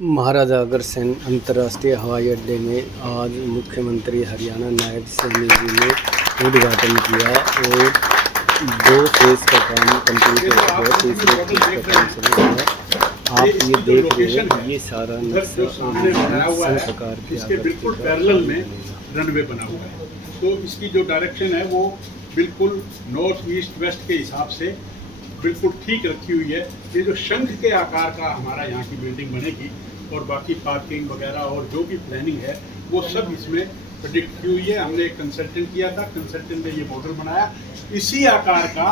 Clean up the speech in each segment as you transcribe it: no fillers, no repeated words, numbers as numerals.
महाराजा अग्रसेन अंतर्राष्ट्रीय हवाई अड्डे में आज मुख्यमंत्री हरियाणा नायब सैनी जी ने उद्घाटन किया और 2 फेज का काम कंप्लीट हो गया। तीसरे फेज का काम शुरू हुआ। आप ये देख रहे हैं, ये सारा नक्शा प्रकार के इसके बिल्कुल पैरेलल में रनवे बना हुआ है। तो इसकी जो डायरेक्शन है वो बिल्कुल नॉर्थ ईस्ट वेस्ट के हिसाब से बिल्कुल ठीक रखी हुई है। ये जो शंख के आकार का हमारा यहाँ की बिल्डिंग बनेगी और बाकी पार्किंग वगैरह और जो भी प्लानिंग है वो सब इसमें प्रेडिक्ट की हुई है। हमने एक कंसल्टेंट किया था, कंसल्टेंट ने ये मॉडल बनाया, इसी आकार का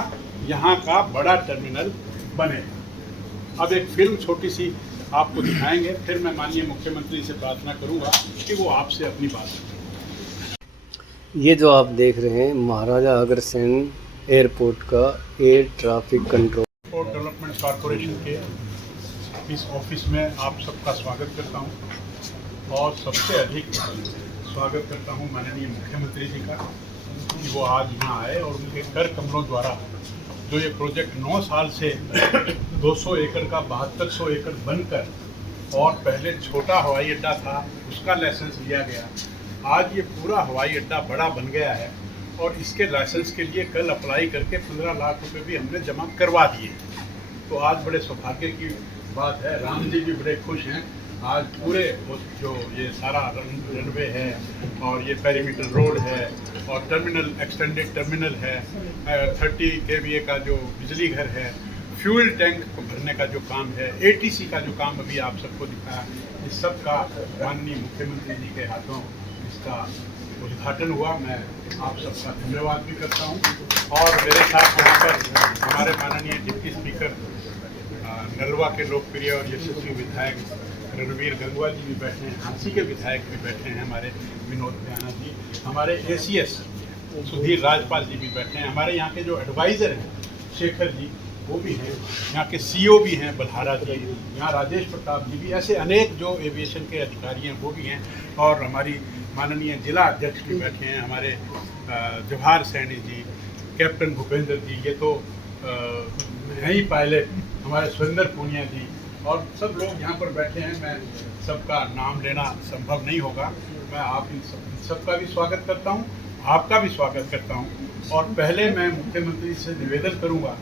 यहाँ का बड़ा टर्मिनल बनेगा। अब एक फिल्म छोटी सी आपको दिखाएंगे, फिर मैं माननीय मुख्यमंत्री से प्रार्थना करूँगा कि वो आपसे अपनी बात करें। ये जो आप देख रहे हैं महाराजा अग्रसेन एयरपोर्ट का air traffic control airport development corporation के इस ऑफिस में आप सबका स्वागत करता हूं और सबसे अधिक स्वागत करता हूं माननीय मुख्यमंत्री जी का कि वो आज यहाँ आए और उनके कर कमलों द्वारा जो ये प्रोजेक्ट 9 साल से 200 एकड़ का 7200 एकड़ बनकर और पहले छोटा हवाई अड्डा था उसका लाइसेंस लिया गया, आज ये पूरा हवाई अड्डा बड़ा बन गया है और इसके लाइसेंस के लिए कल अप्लाई करके 15 लाख रुपए भी हमने जमा करवा दिए। तो आज बड़े सौभाग्य की बात है, राम जी भी बड़े खुश हैं। आज पूरे जो ये सारा रनवे है और ये पेरीमीटर रोड है और टर्मिनल एक्सटेंडेड टर्मिनल है, 30 kVA का जो बिजली घर है, फ्यूल टैंक को भरने का जो काम है, ATC का जो काम अभी आप सबको दिखाया, इस सब का माननीय मुख्यमंत्री जी के हाथों इसका उद्घाटन हुआ। मैं आप सबका धन्यवाद भी करता हूं और मेरे साथ यहाँ पर हमारे माननीय डिप्टी स्पीकर नलवा के लोकप्रिय और यशस्वी विधायक रणवीर गंगवा जी भी बैठे हैं, झांसी के विधायक भी बैठे हैं हमारे विनोद भयाना जी, हमारे ACS सुधीर राजपाल जी भी बैठे हैं, हमारे यहाँ के जो एडवाइज़र हैं शेखर जी वो भी हैं, यहाँ के CEO भी हैं बल्हारा जी, यहाँ राजेश प्रताप जी भी, ऐसे अनेक जो एविएशन के अधिकारी हैं वो भी हैं और हमारी माननीय जिला अध्यक्ष भी बैठे हैं, हमारे जवाहर सैनी जी, कैप्टन भूपेंद्र जी, ये तो हैं ही पायलट, हमारे सुरेंद्र पूनिया जी और सब लोग यहाँ पर बैठे हैं। मैं सबका नाम लेना संभव नहीं होगा। मैं आप इन सबका भी स्वागत करता हूँ, आपका भी स्वागत करता हूँ और पहले मैं मुख्यमंत्री से निवेदन करूँगा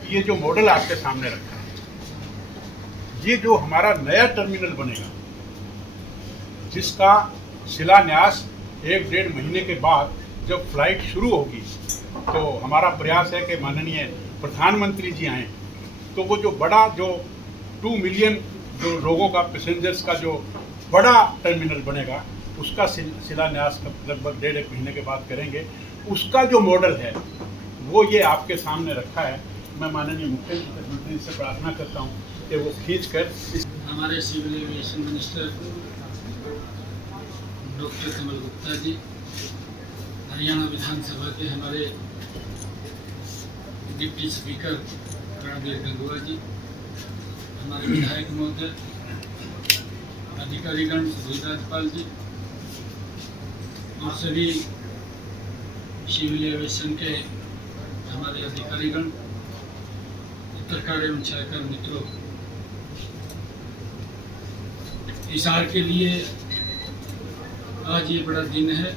कि ये जो मॉडल आपके सामने रखा है, ये जो हमारा नया टर्मिनल बनेगा जिसका शिलान्यास 1-1.5 महीने के बाद जब फ्लाइट शुरू होगी तो हमारा प्रयास है कि माननीय प्रधानमंत्री जी आएँ तो वो जो बड़ा जो 2 मिलियन जो लोगों का पैसेंजर्स का जो बड़ा टर्मिनल बनेगा उसका शिलान्यास लगभग 1.5 महीने के बाद करेंगे। उसका जो मॉडल है वो ये आपके सामने रखा है। मैं माननीय मुख्यमंत्री से प्रार्थना करता हूँ कि वो खींचकर हमारे सिविल एविएशन मिनिस्टर डॉक्टर कमल गुप्ता जी, हरियाणा विधानसभा के हमारे डिप्टी स्पीकर रणवीर गंगवा जी, हमारे विधायक महोदय, अधिकारीगण सुधीर राजपाल जी और सभी सिविल एविएशन के हमारे अधिकारीगण, पत्रकार एवं छायाकार मित्रों, हिसार के लिए आज ये बड़ा दिन है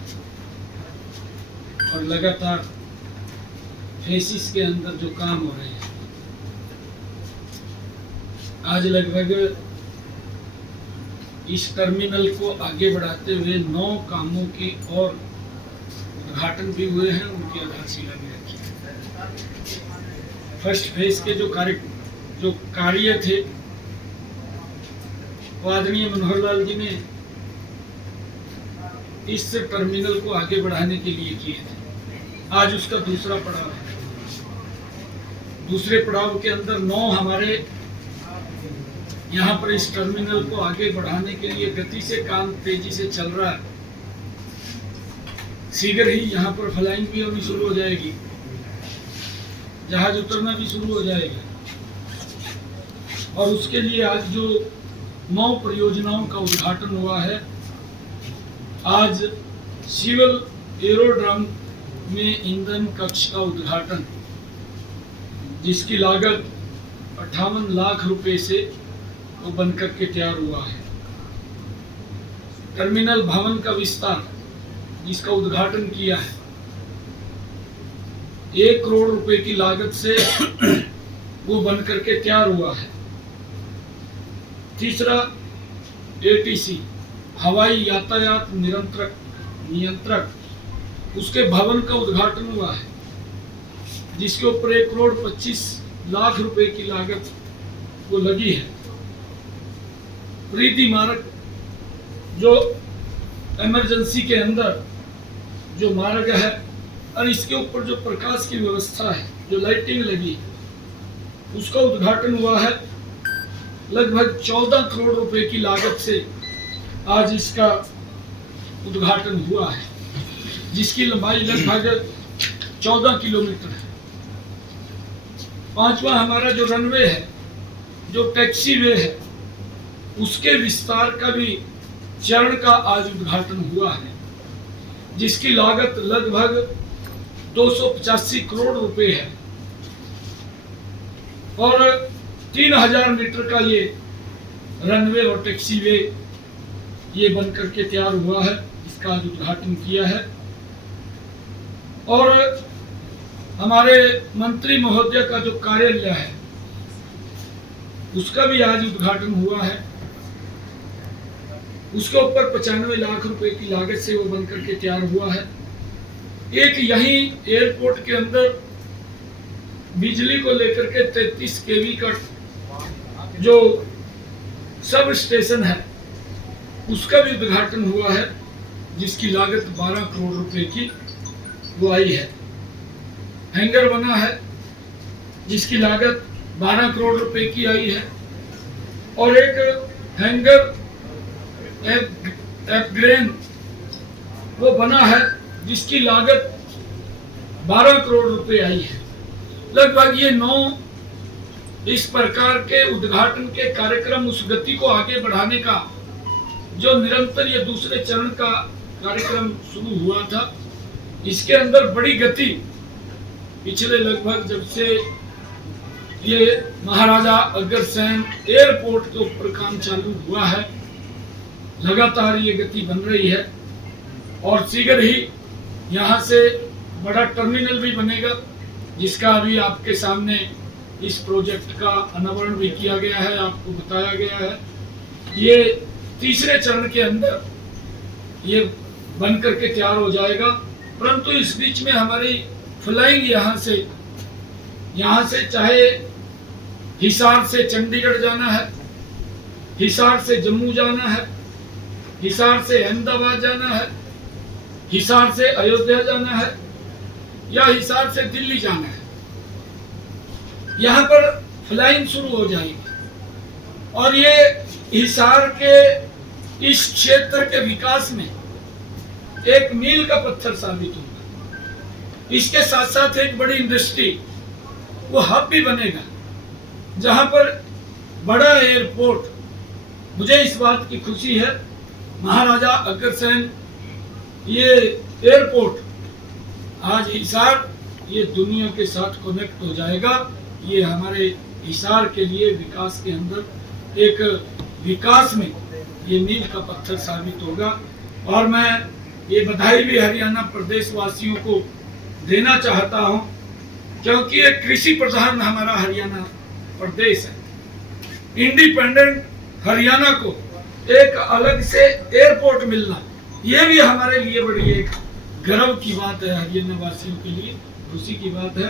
और लगातार फेसिस के अंदर जो काम हो रहे हैं, आज लगभग इस टर्मिनल को आगे बढ़ाते हुए 9 कामों की और उद्घाटन भी हुए हैं, उनकी आधारशिला भी रखी है। फर्स्ट फेज के जो कार्य थे वो आदरणीय मनोहर लाल जी ने इस टर्मिनल को आगे बढ़ाने के लिए किए थे। आज उसका दूसरा पड़ाव है। दूसरे पड़ाव के अंदर 9 हमारे यहाँ पर इस टर्मिनल को आगे बढ़ाने के लिए गति से काम तेजी से चल रहा है। शीघ्र ही यहाँ पर फ्लाइंग भी होनी शुरू हो जाएगी, जहाज उतरना भी शुरू हो जाएगा और उसके लिए आज जो 9 परियोजनाओं का उद्घाटन हुआ है, आज सिविल एरोड्रम में ईंधन कक्ष का उद्घाटन जिसकी लागत 58 लाख रुपए से वो बनकर के तैयार हुआ है। टर्मिनल भवन का विस्तार जिसका उद्घाटन किया है, 1 करोड़ रुपए की लागत से वो बनकर के तैयार हुआ है। तीसरा, ATC हवाई यातायात नियंत्रक उसके भवन का उद्घाटन हुआ है, जिसके ऊपर 1 करोड़ 25 लाख रुपए की लागत वो लगी है। प्रीति मार्ग जो इमरजेंसी के अंदर जो मार्ग है और इसके ऊपर जो प्रकाश की व्यवस्था है, जो लाइटिंग लगी है, उसका उद्घाटन हुआ है। लगभग 14 करोड़ रुपए की लागत से आज इसका उद्घाटन हुआ है, जिसकी लंबाई लगभग 14 किलोमीटर है। 5वां हमारा जो रनवे है, जो टैक्सी वे है, उसके विस्तार का भी चरण का आज उद्घाटन हुआ है, जिसकी लागत लगभग 285 करोड़ रुपए है और 3000 मीटर का ये रनवे और टैक्सी वे ये बनकर के तैयार हुआ है, इसका आज उद्घाटन किया है। और हमारे मंत्री महोदय का जो कार्यालय है, उसका भी आज उद्घाटन हुआ है। उसके ऊपर 95 लाख रुपए की लागत से वो बनकर के तैयार हुआ है। एक यही एयरपोर्ट के अंदर बिजली को लेकर के 33 kV का जो सब स्टेशन है, उसका भी उद्घाटन हुआ है, जिसकी लागत 12 करोड़ रुपए की वो आई है। हैंगर बना है, जिसकी लागत 12 करोड़ रुपए की आई है। और एक हैंगर एपग्रेन वो बना है, जिसकी लागत 12 करोड़ रुपए आई है। लगभग ये 9 इस प्रकार के उद्घाटन के कार्यक्रम, उस गति को आगे बढ़ाने का जो निरंतर ये दूसरे चरण का कार्यक्रम शुरू हुआ था, इसके अंदर बड़ी गति पिछले लगभग जब से ये महाराजा अग्रसेन एयरपोर्ट के ऊपर काम चालू हुआ है, लगातार ये गति बन रही है। और शीघ्र ही यहाँ से बड़ा टर्मिनल भी बनेगा, जिसका अभी आपके सामने इस प्रोजेक्ट का अनावरण भी किया गया है, आपको बताया गया है। ये तीसरे चरण के अंदर ये बन करके तैयार हो जाएगा। परंतु इस बीच में हमारी फ्लाइंग यहाँ से चाहे हिसार से चंडीगढ़ जाना है, हिसार से जम्मू जाना है, हिसार से अहमदाबाद जाना है, हिसार से अयोध्या जाना है, या हिसार से दिल्ली जाना है, यहाँ पर फ्लाइंग शुरू हो जाएगी। और ये हिसार के इस क्षेत्र के विकास में एक मील का पत्थर साबित होगा। इसके साथ साथ एक बड़ी इंडस्ट्री वो हब भी बनेगा, जहां पर बड़ा एयरपोर्ट, मुझे इस बात की खुशी है, महाराजा अग्रसेन ये एयरपोर्ट आज हिसार ये दुनिया के साथ कनेक्ट हो जाएगा। ये हमारे हिसार के लिए विकास के अंदर एक विकास में ये मील का पत्थर साबित होगा। और मैं ये बधाई भी हरियाणा प्रदेश वासियों को देना चाहता हूं, क्योंकि एक कृषि प्रधान हमारा हरियाणा प्रदेश है। इंडिपेंडेंट हरियाणा को एक अलग से एयरपोर्ट मिलना, ये भी हमारे लिए बड़ी एक गर्व की बात है, हरियाणा वासियों के लिए खुशी की बात है।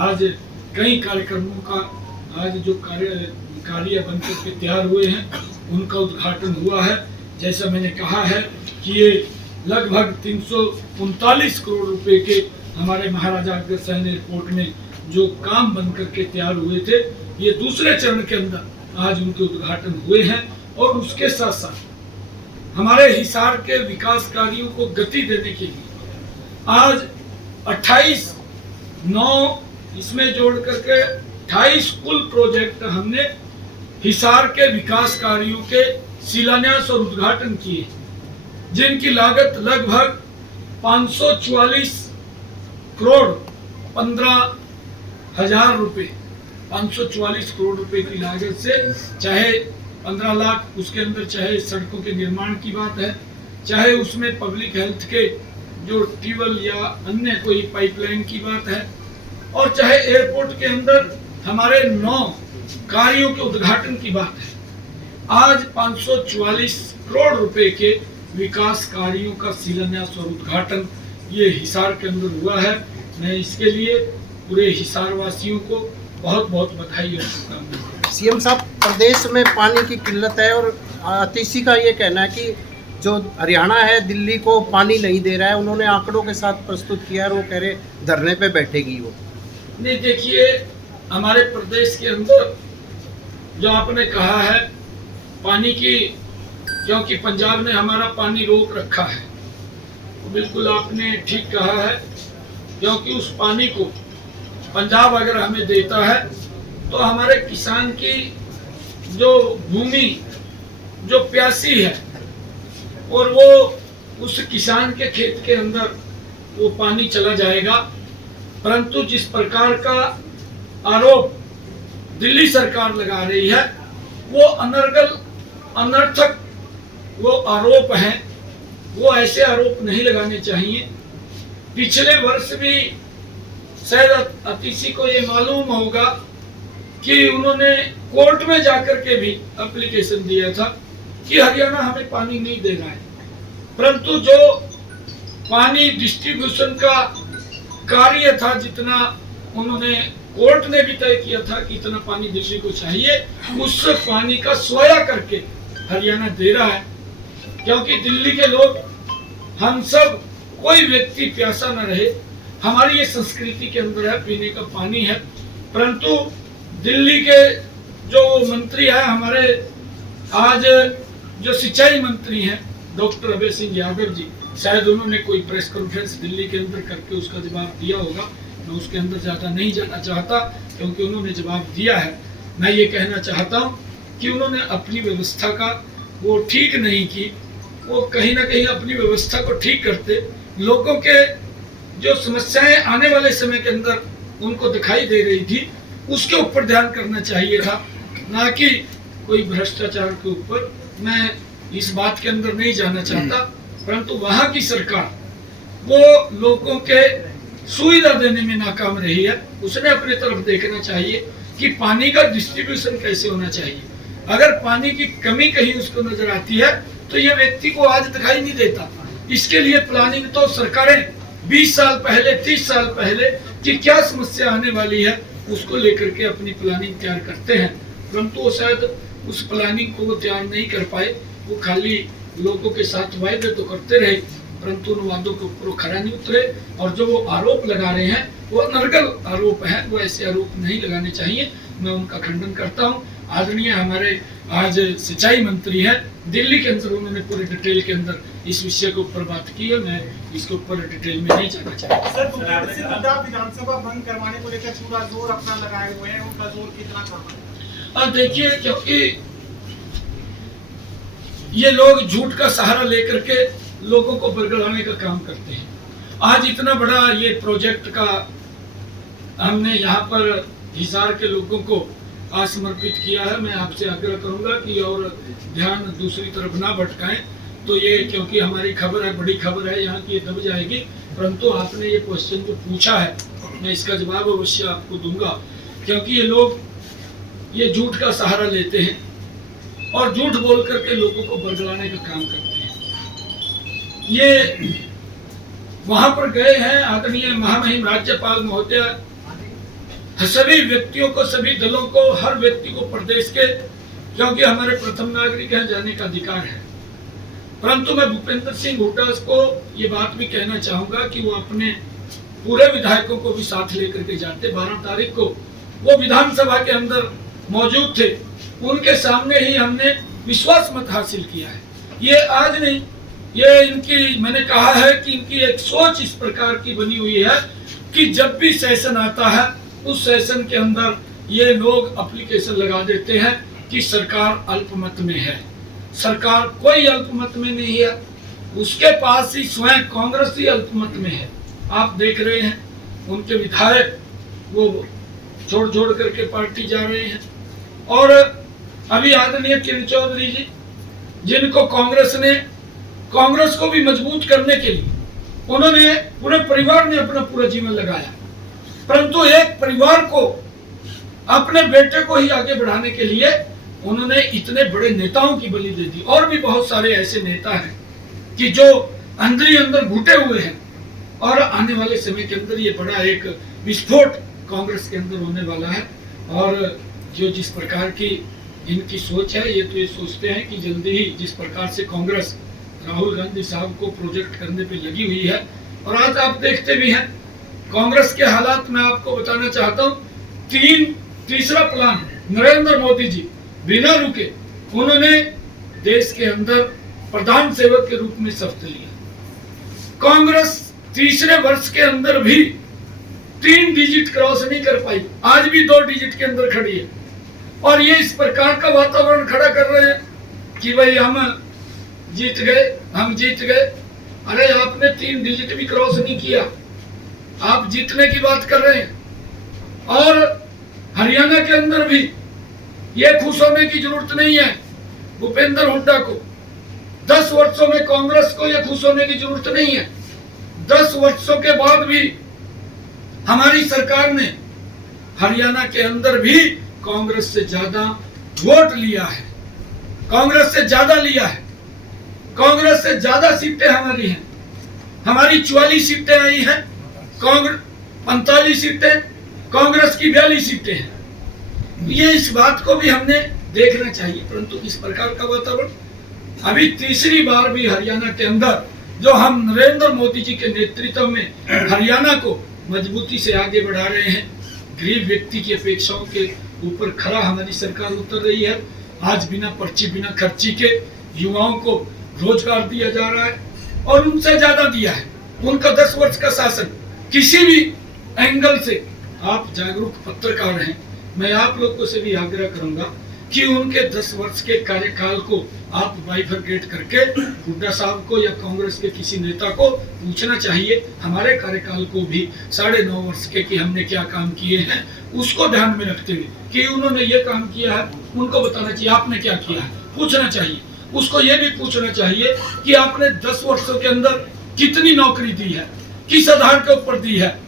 आज कई कार्यक्रमों का आज जो कार्य बनकर के तैयार हुए हैं, उनका उद्घाटन हुआ है। जैसा मैंने कहा है कि ये लगभग 339 करोड़ रुपए के हमारे महाराजा अग्रसेन एयरपोर्ट में जो काम बनकर के तैयार हुए थे, ये दूसरे चरण के अंदर आज उनके उद्घाटन हुए हैं। और उसके साथ साथ हमारे हिसार के विकास कार्यों को गति देने के लिए आज 28/9 इसमें जोड़ करके 28 कुल प्रोजेक्ट हमने हिसार के विकास कार्यों के शिलान्यास और उद्घाटन किए, जिनकी लागत लगभग 544 करोड़ 15,000 रुपए, 544 करोड़ रुपए की लागत से, चाहे 15 लाख उसके अंदर चाहे सड़कों के निर्माण की बात है, चाहे उसमें पब्लिक हेल्थ के जो ट्यूबवेल या अन्य कोई पाइपलाइन की बात है, और चाहे एयरपोर्ट के अंदर हमारे 9 कार्यों के उद्घाटन की बात है। आज 544 करोड़ रुपए के विकास कार्यों का शिलान्यास और उद्घाटन ये हिसार के अंदर हुआ है। मैं इसके लिए पूरे हिसार वासियों को बहुत बहुत बधाई और शुभकामनाएं। सीएम साहब, प्रदेश में पानी की किल्लत है और अतीसी का ये कहना है कि जो हरियाणा है दिल्ली को पानी नहीं दे रहा है। उन्होंने आंकड़ों के साथ प्रस्तुत किया और वो कह रहे धरने पे बैठेगी वो। नहीं, देखिए, हमारे प्रदेश के अंदर जो आपने कहा है पानी की, क्योंकि पंजाब ने हमारा पानी रोक रखा है, तो बिल्कुल आपने ठीक कहा है, क्योंकि उस पानी को पंजाब अगर हमें देता है तो हमारे किसान की जो भूमि जो प्यासी है और वो उस किसान के खेत के अंदर वो पानी चला जाएगा। परंतु जिस प्रकार का आरोप दिल्ली सरकार लगा रही है वो अनर्गल अनर्थक वो आरोप हैं, वो ऐसे आरोप नहीं लगाने चाहिए। पिछले वर्ष भी शायद अतीसी को ये मालूम होगा कि उन्होंने कोर्ट में जाकर के भी एप्लीकेशन दिया था कि हरियाणा हमें पानी नहीं दे रहा है, परंतु जो पानी डिस्ट्रीब्यूशन का कार्य था, जितना उन्होंने कोर्ट ने भी तय किया था कि इतना पानी दिल्ली को चाहिए, उस पानी का सोया करके हरियाणा दे रहा है। क्योंकि दिल्ली के लोग, हम सब, कोई व्यक्ति प्यासा न रहे, हमारी ये संस्कृति के अंदर है, पीने का पानी है। परंतु दिल्ली के जो मंत्री है हमारे, आज जो सिंचाई मंत्री हैं डॉक्टर अभय सिंह यादव जी, शायद उन्होंने कोई प्रेस कॉन्फ्रेंस दिल्ली के अंदर करके उसका जवाब दिया होगा। मैं उसके अंदर ज़्यादा नहीं जाना चाहता, क्योंकि उन्होंने जवाब दिया है। मैं ये कहना चाहता हूँ कि उन्होंने अपनी व्यवस्था का वो ठीक नहीं की, वो कहीं ना कहीं अपनी व्यवस्था को ठीक करते लोगों के जो समस्याएं आने वाले समय के अंदर उनको दिखाई दे रही थी, उसके ऊपर ध्यान करना चाहिए था, ना कि कोई भ्रष्टाचार के ऊपर। मैं इस बात के अंदर नहीं जाना चाहता, परंतु वहां की सरकार वो लोगों के सुविधा देने में नाकाम रही है। उसने अपनी तरफ देखना चाहिए कि पानी का डिस्ट्रीब्यूशन कैसे होना चाहिए। अगर पानी की कमी कहीं उसको नजर आती है तो ये व्यक्ति को आज दिखाई नहीं देता। इसके लिए प्लानिंग तो सरकारें 20 साल पहले, 30 साल पहले कि क्या समस्या आने वाली है उसको लेकर के अपनी प्लानिंग तैयार करते हैं, परंतु वो शायद उस प्लानिंग को वो तैयार नहीं कर पाए। वो खाली लोगों के साथ वायदे तो करते रहे, परंतु उन वादों के ऊपर खरा नहीं उतरे। और जो वो आरोप लगा रहे हैं वो अनर्गल आरोप है, वो ऐसे आरोप नहीं लगाने चाहिए। मैं उनका खंडन करता हूँ। आदरणीय हमारे आज सिंचाई मंत्री हैं, दिल्ली के अंदर उन्होंने पूरे डिटेल के अंदर इस विषय के ऊपर बात की है। मैं इसके ऊपर डिटेल में नहीं जाना चाहता। सर, भूपेंद्र सिंह हुड्डा विधानसभा भंग करवाने को लेकर पूरा जोर अपना लगाए हुए हैं, उनका जोर कितना कम है? अब देखिए, क्योंकि ये लोग झूठ का सहारा लेकर के लोगों को बरगलाने का काम करते हैं। आज इतना बड़ा ये प्रोजेक्ट का हमने यहाँ पर हिसार के लोगों को आज समर्पित किया है। मैं आपसे आग्रह करूंगा कि और ध्यान दूसरी तरफ ना भटकाएं। तो ये, क्योंकि हमारी खबर है, बड़ी खबर है, यहाँ की ये दब जाएगी। परंतु आपने ये क्वेश्चन जो पूछा है, मैं इसका जवाब अवश्य आपको दूंगा। क्योंकि ये लोग ये झूठ का सहारा लेते हैं और झूठ बोल करके लोगों को बरगलाने का काम करते हैं। ये वहां पर गए हैं आदरणीय महामहिम राज्यपाल महोदय, सभी व्यक्तियों को, सभी दलों को, हर व्यक्ति को प्रदेश के, क्योंकि हमारे प्रथम नागरिक हैं, जाने का अधिकार है। परंतु मैं भूपेंद्र सिंह हुड्डा को ये बात भी कहना चाहूंगा कि वो अपने पूरे विधायकों को भी साथ लेकर के जाते। 12 तारीख को वो विधानसभा के अंदर मौजूद थे, उनके सामने ही हमने विश्वास मत हासिल किया है। ये आज नहीं, ये इनकी, मैंने कहा है कि इनकी एक सोच इस प्रकार की बनी हुई है कि जब भी सेशन आता है उस सेशन के अंदर ये लोग एप्लीकेशन लगा देते हैं कि सरकार अल्पमत में है। सरकार कोई अल्पमत में नहीं है, उसके पास ही स्वयं कांग्रेस ही अल्पमत में है। आप देख रहे हैं उनके विधायक वो छोड़ छोड़ करके पार्टी जा रहे हैं। और अभी आदरणीय किरण चौधरी जी, जिनको कांग्रेस ने कांग्रेस को भी मजबूत करने के लिए उन्होंने, पूरे परिवार ने अपना पूरा जीवन लगाया, परंतु एक परिवार को, अपने बेटे को ही आगे बढ़ाने के लिए उन्होंने इतने बड़े नेताओं की बलि दे दी। और भी बहुत सारे ऐसे नेता हैं कि जो अंदर ही अंदर घुटे हुए हैं, और आने वाले समय के अंदर ये बड़ा एक विस्फोट कांग्रेस के अंदर होने वाला है। और जो जिस प्रकार की इनकी सोच है, ये तो ये सोचते हैं कि जल्दी ही जिस प्रकार से कांग्रेस राहुल गांधी साहब को प्रोजेक्ट करने पे लगी हुई है, और आज आप देखते भी हैं कांग्रेस के हालात। मैं आपको बताना चाहता हूँ, तीसरा प्लान नरेंद्र मोदी जी बिना रुके उन्होंने देश के अंदर प्रधान सेवक के रूप में शपथ लिया। कांग्रेस तीसरे वर्ष के अंदर भी 3 डिजिट क्रॉस नहीं कर पाई, आज भी 2 डिजिट के अंदर खड़ी है। और ये इस प्रकार का वातावरण खड़ा कर रहे हैं कि भाई हम जीत गए। अरे आपने 3 डिजिट भी क्रॉस नहीं किया, आप जीतने की बात कर रहे हैं। और हरियाणा के अंदर भी ये खुश होने की जरूरत नहीं है भूपेंद्र हुड्डा को। 10 वर्षों में कांग्रेस को ये खुश होने की जरूरत नहीं है। 10 वर्षों के बाद भी हमारी सरकार ने हरियाणा के अंदर भी कांग्रेस से ज्यादा वोट लिया है, कांग्रेस से ज्यादा लिया है, कांग्रेस से ज्यादा सीटें हमारी हैं। हमारी 44 सीटें आई हैं, कांग्रेस 45 सीटें, कांग्रेस की 42 सीटें हैं। ये इस बात को भी हमने देखना चाहिए। परंतु इस प्रकार का वातावरण अभी तीसरी बार भी हरियाणा के अंदर, जो हम नरेंद्र मोदी जी के नेतृत्व में हरियाणा को मजबूती से आगे बढ़ा रहे हैं, गरीब व्यक्ति की अपेक्षाओं के ऊपर खरा हमारी सरकार उतर रही है। आज बिना पर्ची बिना खर्ची के युवाओं को रोजगार दिया जा रहा है, और उनसे ज्यादा दिया है। उनका 10 वर्ष का शासन, किसी भी एंगल से आप जागरूक पत्रकार हैं, मैं आप लोगों से भी आग्रह करूंगा कि उनके 10 वर्ष के कार्यकाल को आप बाइफरकेट करके हुड्डा साहब को या कांग्रेस के किसी नेता को पूछना चाहिए। हमारे कार्यकाल को भी 9.5 वर्ष के कि हमने क्या काम किए हैं, उसको ध्यान में रखते हुए कि उन्होंने ये काम किया है, उनको बताना चाहिए आपने क्या किया है, पूछना चाहिए। उसको ये भी पूछना चाहिए कि आपने 10 वर्षों के अंदर कितनी नौकरी दी है, किस आधार के ऊपर दी है।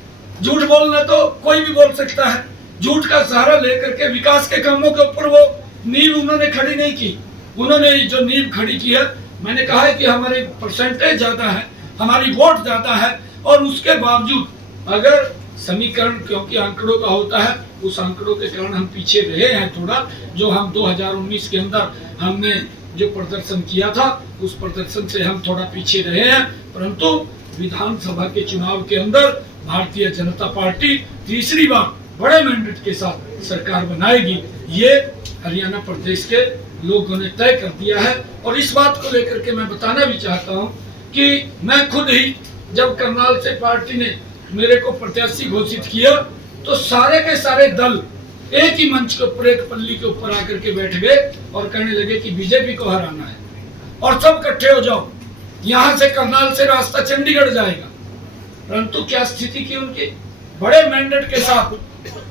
झूठ बोलना तो कोई भी बोल सकता है, झूठ का सहारा लेकर के विकास के कामों के ऊपर वो नींव उन्होंने खड़ी नहीं की। उन्होंने जो नींव खड़ी की है, मैंने कहा है कि हमारी परसेंटेज ज्यादा है, हमारी वोट ज्यादा है, और उसके बावजूद अगर समीकरण, क्योंकि आंकड़ों का होता है, उस आंकड़ों के कारण हम पीछे रहे हैं थोड़ा। जो हम 2019 के अंदर हमने जो प्रदर्शन किया था, उस प्रदर्शन से हम थोड़ा पीछे रहे हैं। परंतु विधानसभा के चुनाव के अंदर भारतीय जनता पार्टी तीसरी बार बड़े मैंडेट के साथ सरकार बनाएगी, ये हरियाणा प्रदेश के लोगों ने तय कर दिया है। और इस बात को लेकर के मैं बताना भी चाहता हूं कि मैं खुद ही जब करनाल से पार्टी ने मेरे को प्रत्याशी घोषित किया, तो सारे के सारे दल एक ही मंच के ऊपर, एक पल्ली के ऊपर आकर के बैठ गए और कहने लगे कि बीजेपी को हराना है और सब इकट्ठे हो जाओ, यहाँ से करनाल से रास्ता चंडीगढ़ जाएगा। परंतु क्या स्थिति की उनकी, बड़े मैंडेट के साथ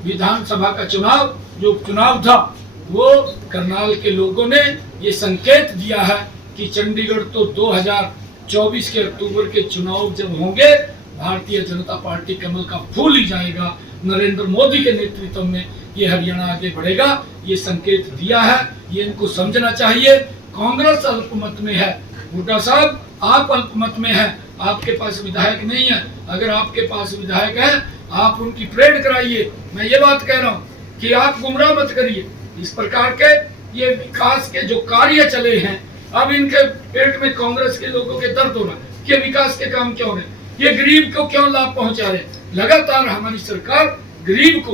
विधानसभा का चुनाव, जो चुनाव था, वो करनाल के लोगों ने ये संकेत दिया है कि चंडीगढ़ तो 2024 के अक्टूबर के चुनाव जब होंगे, भारतीय जनता पार्टी कमल का फूल ही जाएगा। नरेंद्र मोदी के नेतृत्व में ये हरियाणा आगे बढ़ेगा, ये संकेत दिया है, ये इनको समझना चाहिए। कांग्रेस अल्पमत में है, हुड्डा साहब आप अल्पमत में हैं, आपके पास विधायक नहीं है। अगर आपके पास विधायक है, आप उनकी परेड कराइए। मैं ये बात कह रहा हूँ कि आप गुमराह मत करिए। इस प्रकार के ये विकास के जो कार्य चले हैं, अब इनके पेट में कांग्रेस के लोगों के दर्द हो रहा है कि विकास के काम क्यों रहे, ये गरीब को क्यों लाभ पहुंचा रहे। लगातार हमारी सरकार गरीब को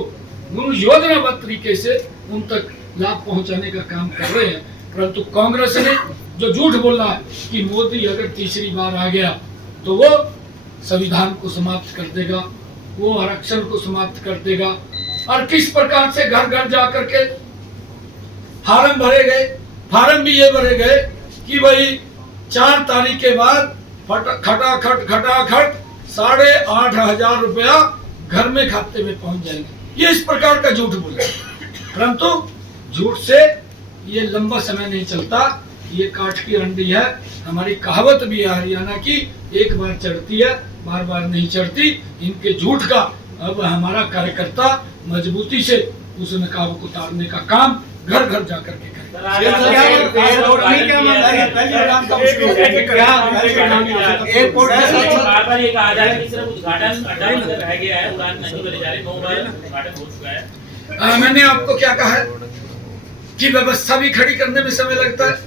उन योजनाबद्ध तरीके से उन तक लाभ पहुंचाने का काम कर रहे हैं। परंतु कांग्रेस ने जो झूठ बोला है कि मोदी अगर तीसरी बार आ गया तो वो संविधान को समाप्त कर देगा, वो आरक्षण को समाप्त कर देगा, और किस प्रकार से घर घर जा करके फार्म भरे गए। फार्म भी ये भरे गए कि भाई 4 तारीख के बाद खटाखट 8,500 रुपया घर में खाते में पहुंच जाएंगे। ये इस प्रकार का झूठ बोला, परंतु झूठ से ये लंबा समय नहीं चलता। ये काठ की अंडी है। हमारी कहावत भी है हरियाणा की, एक बार चढ़ती है बार बार नहीं चढ़ती। इनके झूठ का अब हमारा कार्यकर्ता मजबूती से उस नकाब को उतारने का काम घर घर जाकर के करें। एयरपोर्ट बार बार ये कहा जा रहा है कि सिर्फ उद्घाटन अड्डा बनकर रह गया है, उड़ान नहीं भरे जा रहे, 9 बार उद्घाटन हो चुका है। मैंने आपको क्या कहा है कि व्यवस्था भी खड़ी करने में समय लगता है।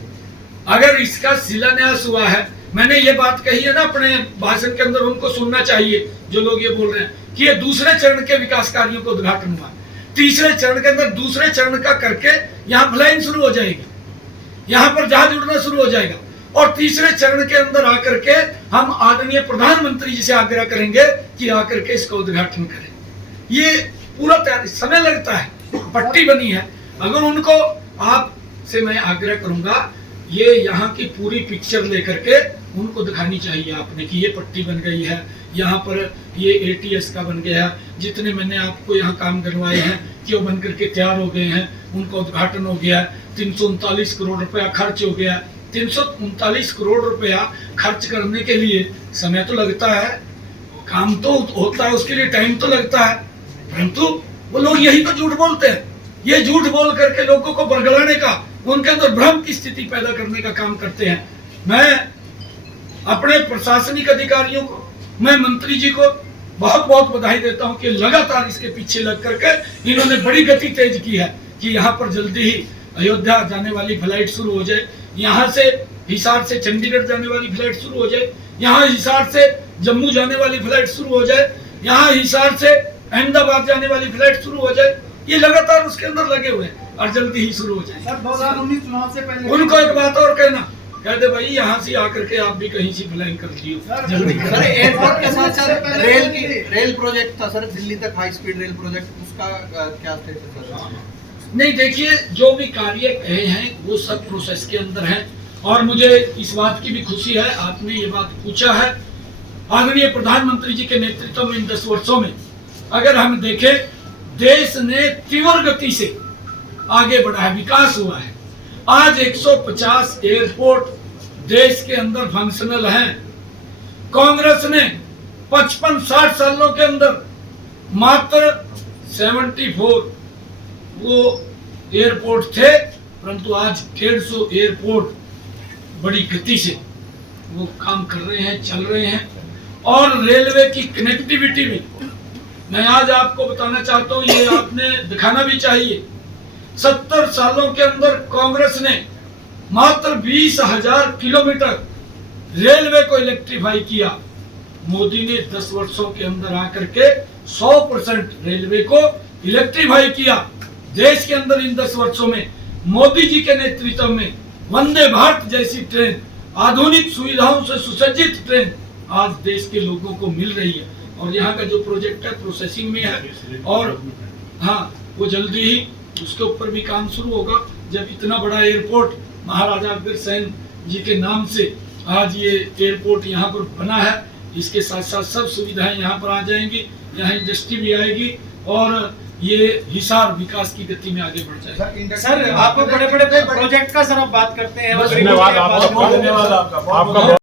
अगर इसका शिलान्यास हुआ है, मैंने ये बात कही है ना अपने भाषण के अंदर, उनको सुनना चाहिए जो लोग ये बोल रहे हैं कि ये दूसरे चरण के विकास कार्यों का उद्घाटन हुआ। तीसरे चरण के अंदर दूसरे चरण का करके यहाँ फ्लाइंग शुरू हो जाएगी, यहाँ पर जहाज उड़ना शुरू हो जाएगा। और तीसरे चरण के अंदर आकर के हम आदरणीय प्रधानमंत्री जी से आग्रह करेंगे कि आकर के इसका उद्घाटन करें। ये पूरा तैयार, समय लगता है, पट्टी बनी है। अगर उनको आपसे मैं आग्रह करूंगा ये यहाँ की पूरी पिक्चर लेकर के उनको दिखानी चाहिए आपने कि ये पट्टी बन गई है, यहाँ पर ये ATS का बन गया है, जितने मैंने आपको यहाँ काम करवाए हैं कि वो बन करके तैयार हो गए हैं, उनका उद्घाटन हो गया है। 339 करोड़ रुपया खर्च हो गया। 339 करोड़ रुपया खर्च करने के लिए समय तो लगता है, काम तो होता है, उसके लिए टाइम तो लगता है, परंतु वो लोग यही तो झूठ बोलते हैं। ये झूठ बोल करके लोगों को बरगलाने का, उनके अंदर भ्रम की स्थिति पैदा करने का काम करते हैं। मैं अपने प्रशासनिक अधिकारियों को, मैं मंत्री जी को बहुत बहुत बधाई देता हूं कि लगातार इसके पीछे लग करके इन्होंने बड़ी गति तेज की है कि यहाँ पर जल्दी ही अयोध्या जाने वाली फ्लाइट शुरू हो जाए, यहाँ से हिसार से चंडीगढ़ जाने वाली फ्लाइट शुरू हो जाए, यहाँ हिसार से जम्मू जाने वाली फ्लाइट शुरू हो जाए, यहाँ हिसार से अहमदाबाद जाने वाली फ्लाइट शुरू हो जाए। ये लगातार उसके अंदर लगे हुए हैं और जल्दी ही शुरू हो जाए। सर 2019 चुनाव से पहले उनको एक बात और कहना, कह दे भाई यहाँ से आकर के आप भी कहीं से फ्लाइंग कर दियो जल्दी। सर एयरपोर्ट के साथ सर रेल प्रोजेक्ट था सर, दिल्ली तक हाई स्पीड रेल प्रोजेक्ट, उसका क्या स्टेटस है? नहीं देखिए, जो भी कार्य कहे हैं वो सब प्रोसेस के अंदर है और मुझे इस बात की भी खुशी है, आपने ये बात पूछा है। आदरणीय प्रधानमंत्री जी के नेतृत्व में इन 10 वर्षों में अगर हम देखें, देश ने तीव्र गति से आगे बढ़ा है, विकास हुआ है। आज 150 एयरपोर्ट देश के अंदर फंक्शनल हैं। कांग्रेस ने 55-60 सालों के अंदर मात्र 74 वो एयरपोर्ट थे, परंतु आज 150 एयरपोर्ट बड़ी गति से वो काम कर रहे हैं, चल रहे हैं। और रेलवे की कनेक्टिविटी भी मैं आज आपको बताना चाहता हूं, ये आपने दिखाना भी चाहिए। 70 सालों के अंदर कांग्रेस ने मात्र 20,000 किलोमीटर रेलवे को इलेक्ट्रीफाई किया। मोदी ने 10 वर्षों के अंदर आकर के 100% रेलवे को इलेक्ट्रीफाई किया। देश के अंदर इन 10 वर्षों में मोदी जी के नेतृत्व में वंदे भारत जैसी ट्रेन, आधुनिक सुविधाओं से सुसज्जित ट्रेन आज देश के लोगों को मिल रही है। और यहाँ का जो प्रोजेक्ट है प्रोसेसिंग में है और हाँ, वो जल्दी ही उसके ऊपर भी काम शुरू होगा। जब इतना बड़ा एयरपोर्ट महाराजा अग्रसेन जी के नाम से आज ये एयरपोर्ट यहाँ पर बना है, इसके साथ साथ सब सुविधाएं यहाँ पर आ जाएंगी, यहाँ इंडस्ट्री भी आएगी और ये हिसार विकास की गति में आगे बढ़ जाएगा। सर आप बड़े बड़े प्रोजेक्ट का सर आप बात करते हैं। धन्यवाद आपका।